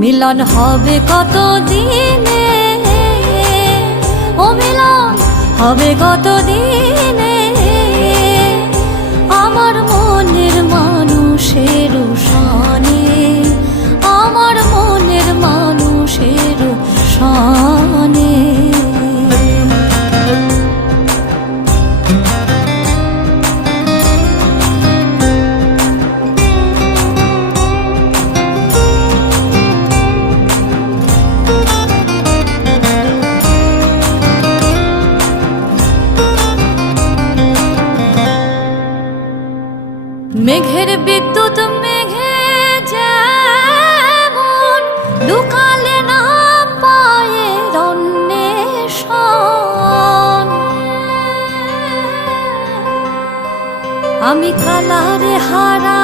মিলন হবে কত দিনে, ও মিলন হবে কত দিনে, আমার মনের মানুষের শানে, আমার মনের মানুষের শানে। মেঘের বিদ্যুৎ মেঘে যেমন লুকালে না পায়ের অন্বেষণ, আমি কালারে হারা